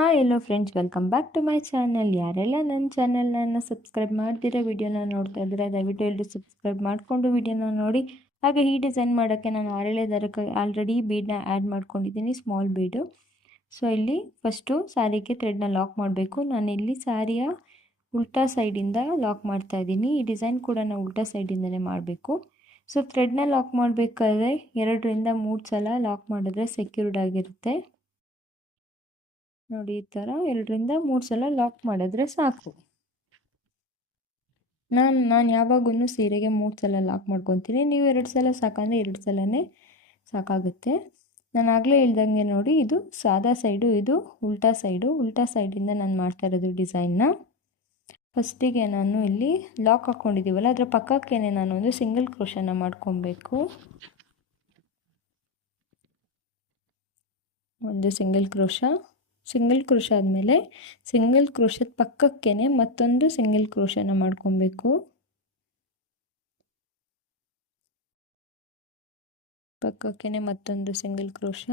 Hi hello friends, welcome back to my channel. ಯಾರೆಲ್ಲ ನನ್ನ ಚಾನಲ್ನ ಸಬ್ಸ್ಕ್ರೈಬ್ ಮಾಡ್ದಿರೋ ವಿಡಿಯೋನ ನೋಡ್ತಾ ಇದ್ದರೆ ದಯವಿಟ್ಟು ಎಲ್ಲರೂ ಸಬ್ಸ್ಕ್ರೈಬ್ ಮಾಡಿಕೊಂಡು ವಿಡಿಯೋನ ನೋಡಿ. ಹಾಗೆ ಈ ಡಿಸೈನ್ ಮಾಡೋಕ್ಕೆ ನಾನು ಆರೇಳೆ ದಾರಕ್ಕೆ ಆಲ್ರೆಡಿ ಬೀಡನ್ನ ಆ್ಯಡ್ ಮಾಡ್ಕೊಂಡಿದ್ದೀನಿ, ಸ್ಮಾಲ್ ಬೀಡು. ಸೊ ಇಲ್ಲಿ ಫಸ್ಟು ಸ್ಯಾರಿಗೆ ಥ್ರೆಡ್ನ ಲಾಕ್ ಮಾಡಬೇಕು. ನಾನಿಲ್ಲಿ ಸ್ಯಾರಿಯ ಉಲ್ಟಾ ಸೈಡಿಂದ ಲಾಕ್ ಮಾಡ್ತಾ ಇದ್ದೀನಿ. ಈ ಡಿಸೈನ್ ಕೂಡ ನಾವು ಉಲ್ಟಾ ಸೈಡಿಂದನೇ ಮಾಡಬೇಕು. ಸೊ ಥ್ರೆಡ್ನ ಲಾಕ್ ಮಾಡಬೇಕಾದ್ರೆ 2ರಿಂದ 3 ಸಲ ಲಾಕ್ ಮಾಡಿದ್ರೆ ಸೆಕ್ಯೂರ್ಡ್ ಆಗಿರುತ್ತೆ. ನೋಡಿ, ಈ ಥರ 2ರಿಂದ 3 ಸಲ ಲಾಕ್ ಮಾಡಿದ್ರೆ ಸಾಕು. ನಾನು ಯಾವಾಗೂ ಸೀರೆಗೆ 3 ಸಲ ಲಾಕ್ ಮಾಡ್ಕೊತೀನಿ. ನೀವು 2 ಸಲ ಸಾಕಂದರೆ 2 ಸಲನೇ ಸಾಕಾಗುತ್ತೆ. ನಾನು ಆಗಲೇ ಹೇಳ್ದಂಗೆ ನೋಡಿ, ಇದು ಸಾದಾ ಸೈಡು, ಇದು ಉಲ್ಟಾ ಸೈಡು. ಉಲ್ಟಾ ಸೈಡಿಂದ ನಾನು ಮಾಡ್ತಾ ಇರೋದು ಡಿಸೈನ್ನ. ಫಸ್ಟಿಗೆ ನಾನು ಇಲ್ಲಿ ಲಾಕ್ ಹಾಕ್ಕೊಂಡಿದ್ದೀವಲ್ಲ, ಅದರ ಪಕ್ಕಕ್ಕೆ ನಾನು ಒಂದು ಸಿಂಗಲ್ ಕ್ರೋಶನ ಮಾಡ್ಕೊಬೇಕು. ಒಂದು ಸಿಂಗಲ್ ಕ್ರೋಶ ಆದಮೇಲೆ ಸಿಂಗಲ್ ಕ್ರೋಶದ ಪಕ್ಕಕ್ಕೆ ಮತ್ತೊಂದು ಸಿಂಗಲ್ ಕ್ರೋಶನ ಮಾಡ್ಕೊಬೇಕು. ಪಕ್ಕಕ್ಕೆ ಮತ್ತೊಂದು ಸಿಂಗಲ್ ಕ್ರೋಶ.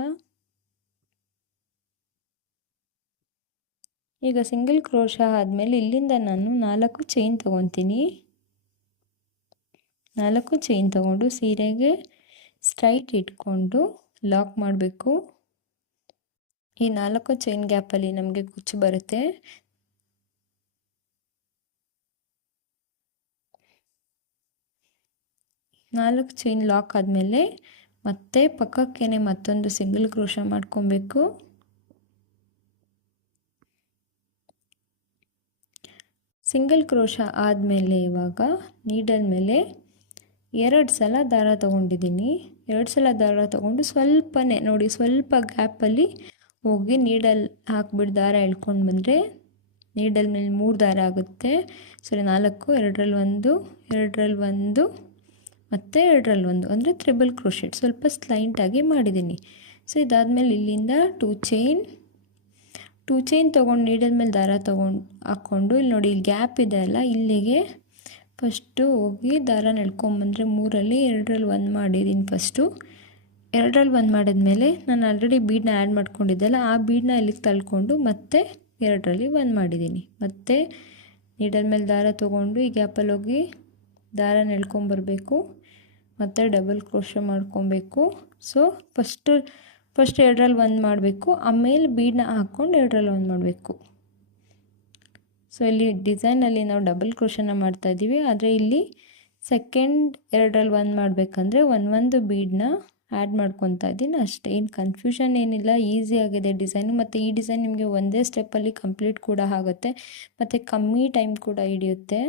ಈಗ ಸಿಂಗಲ್ ಕ್ರೋಶ ಆದಮೇಲೆ ಇಲ್ಲಿಂದ ನಾನು 4 ಚೈನ್ ತೊಗೊತೀನಿ. 4 ಚೈನ್ ತೊಗೊಂಡು ಸೀರೆಗೆ ಸ್ಟ್ರೈಟ್ ಇಟ್ಕೊಂಡು ಲಾಕ್ ಮಾಡಬೇಕು. ಈ 4 ಚೈನ್ ಗ್ಯಾಪಲ್ಲಿ ನಮಗೆ ಕುಚ್ಚು ಬರುತ್ತೆ. ನಾಲ್ಕು ಚೈನ್ ಲಾಕ್ ಆದಮೇಲೆ ಮತ್ತೆ ಪಕ್ಕಕ್ಕೆ ಮತ್ತೊಂದು ಸಿಂಗಲ್ ಕ್ರೋಶ ಮಾಡ್ಕೊಬೇಕು. ಸಿಂಗಲ್ ಕ್ರೋಶ ಆದಮೇಲೆ ಇವಾಗ ನೀಡಲ್ ಮೇಲೆ 2 ಸಲ ದಾರ ತೊಗೊಂಡಿದ್ದೀನಿ. 2 ಸಲ ದಾರ ತೊಗೊಂಡು ಸ್ವಲ್ಪನೇ ನೋಡಿ, ಸ್ವಲ್ಪ ಗ್ಯಾಪಲ್ಲಿ ಹೋಗಿ ನೀಡಲ್ ಹಾಕ್ಬಿಟ್ಟು ದಾರ ಎಳ್ಕೊಂಡು ಬಂದರೆ ನೀಡಲ್ ಮೇಲೆ 3 ದಾರ ಆಗುತ್ತೆ. ಸರಿ, 4, 2ರಲ್ಲಿ 1, 2ರಲ್ಲಿ 1 ಮತ್ತು 2ರಲ್ಲಿ 1 ಅಂದರೆ ತ್ರಿಬಲ್ ಕ್ರೋಶೆಟ್ ಸ್ವಲ್ಪ ಸ್ಲೈಂಟಾಗಿ ಮಾಡಿದ್ದೀನಿ. ಸೊ ಇದಾದಮೇಲೆ ಇಲ್ಲಿಂದ 2 ಚೈನ್ ತೊಗೊಂಡು ನೀಡಲ್ ಮೇಲೆ ದಾರ ತೊಗೊಂಡು ಹಾಕ್ಕೊಂಡು ಇಲ್ಲಿ ನೋಡಿ, ಇಲ್ಲಿ ಗ್ಯಾಪ್ ಇದೆ ಅಲ್ಲ, ಇಲ್ಲಿಗೆ ಫಸ್ಟು ಹೋಗಿ ದಾರ ಎಳ್ಕೊಂಬಂದರೆ 3ರಲ್ಲಿ 2ರಲ್ಲಿ 1 ಮಾಡಿದ್ದೀನಿ. ಫಸ್ಟು 2ರಲ್ಲಿ 1 ಮಾಡಿದ್ಮೇಲೆ ನಾನು ಆಲ್ರೆಡಿ ಬೀಡನ್ನ ಆ್ಯಡ್ ಮಾಡ್ಕೊಂಡಿದ್ದೆಲ್ಲ, ಆ ಬೀಡನ್ನ ಇಲ್ಲಿಗೆ ತಳ್ಕೊಂಡು ಮತ್ತೆ 2ರಲ್ಲಿ 1 ಮಾಡಿದ್ದೀನಿ. ಮತ್ತು ನೀಡಲ್ ಮೇಲೆ ದಾರ ತೊಗೊಂಡು ಈ ಗ್ಯಾಪಲ್ಲಿ ಹೋಗಿ ದಾರ ಎಳ್ಕೊಂಬರ್ಬೇಕು. ಮತ್ತು ಡಬಲ್ ಕ್ರೋಶ ಮಾಡ್ಕೊಬೇಕು. ಸೊ ಫಸ್ಟ್ 2ರಲ್ಲಿ 1 ಮಾಡಬೇಕು, ಆಮೇಲೆ ಬೀಡನ್ನ ಹಾಕ್ಕೊಂಡು 2ರಲ್ಲಿ 1 ಮಾಡಬೇಕು. ಸೊ ಇಲ್ಲಿ ಡಿಸೈನಲ್ಲಿ ನಾವು ಡಬಲ್ ಕ್ರೋಶನ ಮಾಡ್ತಾಯಿದ್ದೀವಿ, ಆದರೆ ಇಲ್ಲಿ ಸೆಕೆಂಡ್ 2ರಲ್ಲಿ 1 ಮಾಡಬೇಕಂದ್ರೆ ಒಂದು ಬೀಡನ್ನ ಆ್ಯಡ್ ಮಾಡ್ಕೊತಾ ಇದ್ದೀನಿ ಅಷ್ಟೇ. ಏನು ಕನ್ಫ್ಯೂಷನ್ ಏನಿಲ್ಲ, ಈಸಿಯಾಗಿದೆ ಡಿಸೈನು. ಮತ್ತು ಈ ಡಿಸೈನ್ ನಿಮಗೆ ಒಂದೇ ಸ್ಟೆಪ್ಪಲ್ಲಿ ಕಂಪ್ಲೀಟ್ ಕೂಡ ಆಗುತ್ತೆ ಮತ್ತು ಕಮ್ಮಿ ಟೈಮ್ ಕೂಡ ಹಿಡಿಯುತ್ತೆ.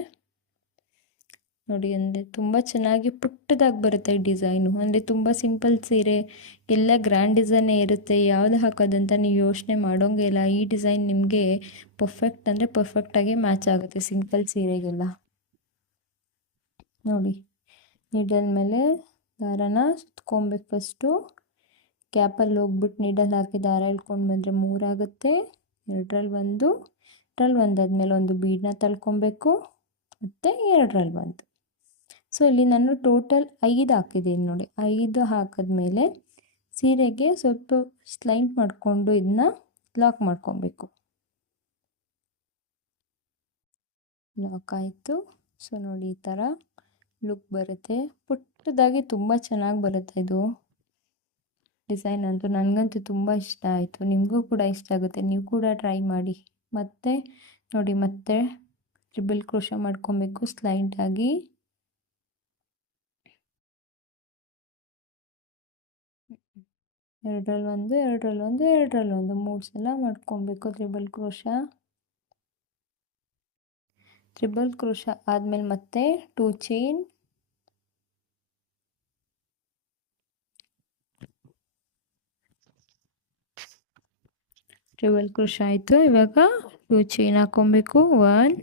ನೋಡಿ, ಅಂದರೆ ತುಂಬ ಚೆನ್ನಾಗಿ ಪುಟ್ಟದಾಗಿ ಬರುತ್ತೆ ಈ ಡಿಸೈನು. ಅಂದರೆ ತುಂಬ ಸಿಂಪಲ್ ಸೀರೆ ಎಲ್ಲ ಗ್ರ್ಯಾಂಡ್ ಡಿಸೈನೇ ಇರುತ್ತೆ, ಯಾವುದು ಹಾಕೋದಂತ ನೀವು ಯೋಚನೆ ಮಾಡೋಂಗೆ ಇಲ್ಲ. ಈ ಡಿಸೈನ್ ನಿಮಗೆ ಪರ್ಫೆಕ್ಟ್ ಅಂದರೆ ಪರ್ಫೆಕ್ಟಾಗಿ ಮ್ಯಾಚ್ ಆಗುತ್ತೆ ಸಿಂಪಲ್ ಸೀರೆಗೆಲ್ಲ. ನೋಡಿ, ನೀಡಲ್ ಮೇಲೆ ದಾರನ ಸುತ್ಕೊಬೇಕು. ಫಸ್ಟು ಗ್ಯಾಪಲ್ಲಿ ಹೋಗ್ಬಿಟ್ಟು ನೀಡಲ್ ಹಾಕಿ ದಾರ ಇಳ್ಕೊಂಡು ಬಂದರೆ 3 ಆಗುತ್ತೆ. 2ರಲ್ಲಿ 1, 2ರಲ್ಲಿ 1 ಆದಮೇಲೆ ಒಂದು ಬೀಡನ್ನ ತಳ್ಕೊಬೇಕು ಮತ್ತು 2ರಲ್ಲಿ 1. ಸೊ ಇಲ್ಲಿ ನಾನು ಟೋಟಲ್ 5 ಹಾಕಿದ್ದೀನಿ ನೋಡಿ. 5 ಹಾಕಿದ್ಮೇಲೆ ಸೀರೆಗೆ ಸ್ವಲ್ಪ ಸ್ಲೈಂಟ್ ಮಾಡಿಕೊಂಡು ಇದನ್ನ ಲಾಕ್ ಮಾಡ್ಕೊಬೇಕು. ಲಾಕ್ ಆಯಿತು. ಸೊ ನೋಡಿ, ಈ ಥರ ಲುಕ್ ಬರುತ್ತೆ. ಪುಟ್ಟದಾಗಿ ತುಂಬ ಚೆನ್ನಾಗಿ ಬರುತ್ತೆ ಇದು ಡಿಸೈನ್ ಅಂತೂ. ನನಗಂತೂ ತುಂಬ ಇಷ್ಟ ಆಯಿತು, ನಿಮಗೂ ಕೂಡ ಇಷ್ಟ ಆಗುತ್ತೆ, ನೀವು ಕೂಡ ಟ್ರೈ ಮಾಡಿ. ಮತ್ತು ನೋಡಿ, ಮತ್ತೆ ಟ್ರಿಬಲ್ ಕ್ರೋಶ ಮಾಡ್ಕೊಬೇಕು ಸ್ಲೈಂಟಾಗಿ. ಎರಡರಲ್ಲಿ 1, 2ರಲ್ಲಿ 1, 2ರಲ್ಲಿ 1 3 ಸಲ ಮಾಡ್ಕೊಬೇಕು ಟ್ರಿಬಲ್ ಕ್ರೋಶ ಆದಮೇಲೆ ಮತ್ತೆ 2 ಚೈನ್, ಟ್ರಿಬಲ್ ಕ್ರೋಶ ಆಯಿತು. ಇವಾಗ 2 ಚೈನ್ ಹಾಕ್ಕೊಬೇಕು. 1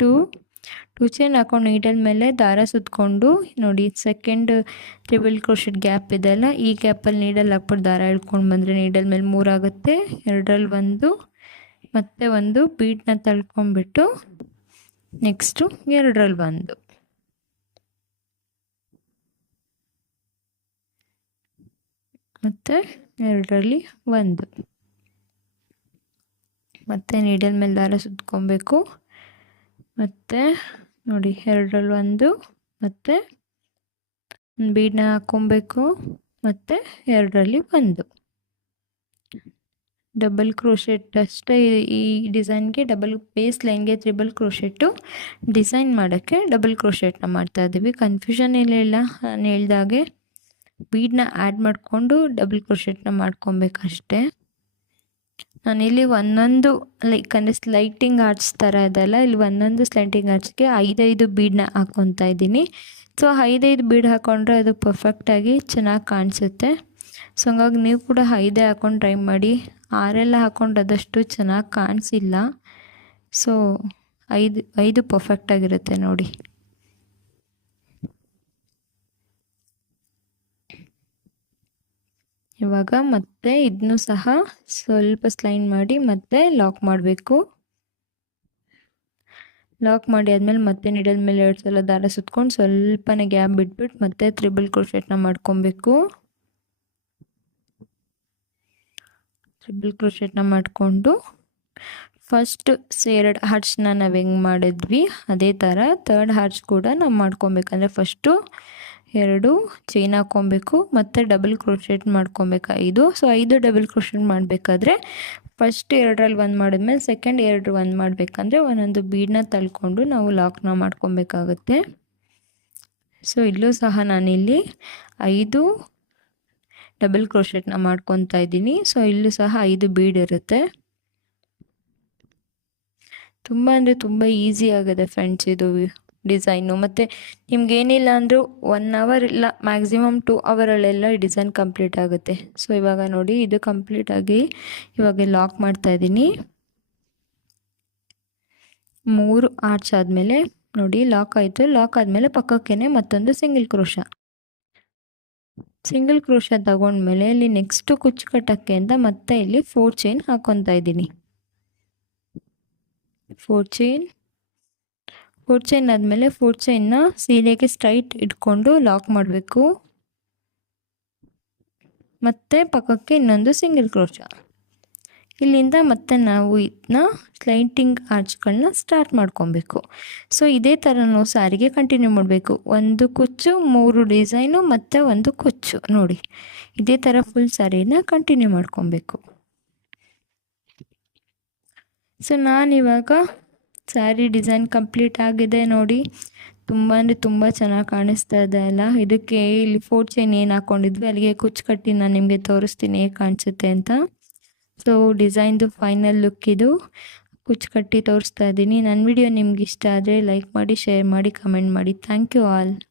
2 ಚೈನ್ ಹಾಕ್ಕೊಂಡು ನೀಡಲ್ ಮೇಲೆ ದಾರ ಸುತ್ಕೊಂಡು ನೋಡಿ, ಸೆಕೆಂಡ್ ಟ್ರಿಬಲ್ ಕ್ರೋಶೆಟ್ ಗ್ಯಾಪ್ ಇದೆಲ್ಲ, ಈ ಗ್ಯಾಪಲ್ಲಿ ನೀಡಲ್ ಹಾಕ್ಬಿಟ್ಟು ದಾರ ಇಳ್ಕೊಂಡು ಬಂದರೆ ನೀಡಲ್ ಮೇಲೆ 3 ಆಗುತ್ತೆ. 2ರಲ್ಲಿ 1 ಮತ್ತು ಒಂದು ಬೀಡನ್ನ ತಳ್ಕೊಂಬಿಟ್ಟು ನೆಕ್ಸ್ಟು 2ರಲ್ಲಿ 1 ಮತ್ತು 2ರಲ್ಲಿ 1. ಮತ್ತು ನೀಡಲ್ ಮೇಲೆ ದಾರ ಸುತ್ಕೊಬೇಕು. ಮತ್ತು ನೋಡಿ 2ರಲ್ಲಿ 1 ಮತ್ತು ಒಂದು ಬೀಡನ್ನ ಹಾಕ್ಕೊಬೇಕು. ಮತ್ತು 2ರಲ್ಲಿ 1 ಡಬಲ್ ಕ್ರೋಶೆಟ್ ಅಷ್ಟೇ. ಈ ಡಿಸೈನ್ಗೆ ಡಬಲ್ ಬೇಸ್ ಲೈನ್ಗೆ ತ್ರಿಬಲ್ ಕ್ರೋಶೆಟ್ಟು, ಡಿಸೈನ್ ಮಾಡೋಕ್ಕೆ ಡಬಲ್ ಕ್ರೋಶೆಟ್ನ ಮಾಡ್ತಾಯಿದ್ದೀವಿ. ಕನ್ಫ್ಯೂಷನ್ ಏನಿಲ್ಲ, ನಾನು ಹೇಳ್ದಾಗೆ ಬೀಡನ್ನ ಆ್ಯಡ್ ಮಾಡಿಕೊಂಡು ಡಬಲ್ ಕ್ರೋಶೆಟ್ನ ಮಾಡ್ಕೊಬೇಕಷ್ಟೆ. ನಾನಿಲ್ಲಿ ಒಂದೊಂದು ಲೈಕ್ ಅಂದರೆ ಸ್ಲೈಟಿಂಗ್ ಆರ್ಟ್ಸ್ ಥರ ಇದೆಲ್ಲ, ಇಲ್ಲಿ ಒಂದೊಂದು ಸ್ಲೈಟಿಂಗ್ ಆರ್ಟ್ಸ್ಗೆ 5 ಬೀಡನ್ನ ಹಾಕ್ಕೊತಾ ಇದ್ದೀನಿ. ಸೊ 5 ಬೀಡ್ ಹಾಕ್ಕೊಂಡ್ರೆ ಅದು ಪರ್ಫೆಕ್ಟಾಗಿ ಚೆನ್ನಾಗಿ ಕಾಣಿಸುತ್ತೆ. ಸೊ ಹಂಗಾಗಿ ನೀವು ಕೂಡ 5 ಹಾಕ್ಕೊಂಡು ಟ್ರೈ ಮಾಡಿ. 6 ಹಾಕ್ಕೊಂಡು ಅದಷ್ಟು ಚೆನ್ನಾಗಿ ಕಾಣಿಸಿಲ್ಲ. ಸೊ 5 ಪರ್ಫೆಕ್ಟಾಗಿರುತ್ತೆ ನೋಡಿ. ಇವಾಗ ಮತ್ತೆ ಇದನ್ನು ಸಹ ಸ್ವಲ್ಪ ಸ್ಲೈನ್ ಮಾಡಿ ಮತ್ತೆ ಲಾಕ್ ಮಾಡಬೇಕು. ಲಾಕ್ ಮಾಡಿ ಆದಮೇಲೆ ಮತ್ತೆ ನೀಡಲ್ ಮೇಲೆ 2 ಸಲ ದಾರ ಸುತ್ಕೊಂಡು ಸ್ವಲ್ಪನೇ ಗ್ಯಾಪ್ ಬಿಟ್ಬಿಟ್ಟು ಮತ್ತೆ ತ್ರಿಬಲ್ ಕ್ರೋಶೆಟ್ನ ಮಾಡ್ಕೊಬೇಕು. ತ್ರಿಬಲ್ ಕ್ರೋಶೆಟ್ನ ಮಾಡಿಕೊಂಡು ಫಸ್ಟ್ 2 ಹಾರ್ಟ್ಸ್ನ ನಾವು ಹೆಂಗೆ ಮಾಡಿದ್ವಿ ಅದೇ ಥರ 3rd ಹಾರ್ಟ್ಸ್ ಕೂಡ ನಾವು ಮಾಡ್ಕೊಬೇಕಂದ್ರೆ ಫಸ್ಟು 2 ಚೈನ್ ಹಾಕ್ಕೊಬೇಕು ಮತ್ತು ಡಬಲ್ ಕ್ರೋಶೆಟ್ ಮಾಡ್ಕೊಬೇಕು 5. ಸೊ 5 ಡಬಲ್ ಕ್ರೋಶೆಟ್ ಮಾಡಬೇಕಾದ್ರೆ ಫಸ್ಟ್ 2ರಲ್ಲಿ 1 ಮಾಡಿದ್ಮೇಲೆ ಸೆಕೆಂಡ್ 2 1 ಮಾಡಬೇಕಂದ್ರೆ ಒಂದೊಂದು ಬೀಡನ್ನ ತಳ್ಕೊಂಡು ನಾವು ಲಾಕ್ನ ಮಾಡ್ಕೊಬೇಕಾಗುತ್ತೆ. ಸೊ ಇಲ್ಲೂ ಸಹ ನಾನಿಲ್ಲಿ 5 ಡಬಲ್ ಕ್ರೋಶೆಟ್ನ ಮಾಡ್ಕೊತಾ ಇದ್ದೀನಿ. ಸೊ ಇಲ್ಲೂ ಸಹ 5 ಬೀಡ್ ಇರುತ್ತೆ. ತುಂಬ ಅಂದರೆ ತುಂಬ ಈಸಿ ಆಗಿದೆ ಫ್ರೆಂಡ್ಸ್ ಇದು ಡಿಸೈನು. ಮತ್ತು ನಿಮ್ಗೇನಿಲ್ಲ ಅಂದರೂ 1 ಅವರ್ ಇಲ್ಲ ಮ್ಯಾಕ್ಸಿಮಮ್ 2 ಅವರಲ್ಲೆಲ್ಲ ಈ ಡಿಸೈನ್ ಕಂಪ್ಲೀಟ್ ಆಗುತ್ತೆ. ಸೊ ಇವಾಗ ನೋಡಿ ಇದು ಕಂಪ್ಲೀಟಾಗಿ ಇವಾಗ ಲಾಕ್ ಮಾಡ್ತಾಯಿದ್ದೀನಿ. 3 ಆರ್ಚ್ ಆದಮೇಲೆ ನೋಡಿ ಲಾಕ್ ಆಯಿತು. ಲಾಕ್ ಆದಮೇಲೆ ಪಕ್ಕಕ್ಕೇ ಮತ್ತೊಂದು ಸಿಂಗಲ್ ಕ್ರೋಶ ತಗೊಂಡ್ಮೇಲೆ ಇಲ್ಲಿ ನೆಕ್ಸ್ಟು ಕುಚ್ಚು ಕಟ್ಟೋಕ್ಕೆ ಅಂತ ಮತ್ತೆ ಇಲ್ಲಿ 4 ಚೈನ್ ಹಾಕ್ಕೊತಾ ಇದ್ದೀನಿ. 4 ಚೈನ್ ಆದಮೇಲೆ 4 ಚೈನ್ನ ಸೀರೆಗೆ ಸ್ಟ್ರೈಟ್ ಇಟ್ಕೊಂಡು ಲಾಕ್ ಮಾಡಬೇಕು. ಮತ್ತು ಪಕ್ಕಕ್ಕೆ ಇನ್ನೊಂದು ಸಿಂಗಲ್ ಕ್ರೋಶ. ಇಲ್ಲಿಂದ ಮತ್ತೆ ನಾವು ಇದನ್ನ ಸ್ಲೈಟಿಂಗ್ ಆರ್ಚ್ಗಳನ್ನ ಸ್ಟಾರ್ಟ್ ಮಾಡ್ಕೊಬೇಕು. ಸೊ ಇದೇ ಥರ ನಾವು ಸ್ಯಾರಿಗೆ ಕಂಟಿನ್ಯೂ ಮಾಡಬೇಕು. 1 ಕುಚ್ಚು 3 ಡಿಸೈನು ಮತ್ತು 1 ಕುಚ್ಚು ನೋಡಿ ಇದೇ ಥರ ಫುಲ್ ಸ್ಯಾರಿನ ಕಂಟಿನ್ಯೂ ಮಾಡ್ಕೊಬೇಕು. ಸೊ ನಾನಿವಾಗ ಸ್ಯಾರಿ ಡಿಸೈನ್ ಕಂಪ್ಲೀಟ್ ಆಗಿದೆ ನೋಡಿ. ತುಂಬ ಅಂದರೆ ತುಂಬ ಚೆನ್ನಾಗಿ ಕಾಣಿಸ್ತಾ ಇದೆ ಅಲ್ಲ. ಇದಕ್ಕೆ ಇಲ್ಲಿ 4 ಚೈನ್ ಏನು ಹಾಕ್ಕೊಂಡಿದ್ವಿ ಅಲ್ಲಿಗೆ ಕುಚ್ಚು ಕಟ್ಟಿ ನಾನು ನಿಮಗೆ ತೋರಿಸ್ತೀನಿ ಹೇಗೆ ಕಾಣಿಸುತ್ತೆ ಅಂತ. ಸೊ ಡಿಸೈನ್ದು ಫೈನಲ್ ಲುಕ್ ಇದು. ಕುಚ್ಚು ಕಟ್ಟಿ ತೋರಿಸ್ತಾ ಇದ್ದೀನಿ. ನನ್ನ ವಿಡಿಯೋ ನಿಮ್ಗೆ ಇಷ್ಟ ಆದರೆ ಲೈಕ್ ಮಾಡಿ, ಶೇರ್ ಮಾಡಿ, ಕಮೆಂಟ್ ಮಾಡಿ. Thank you all.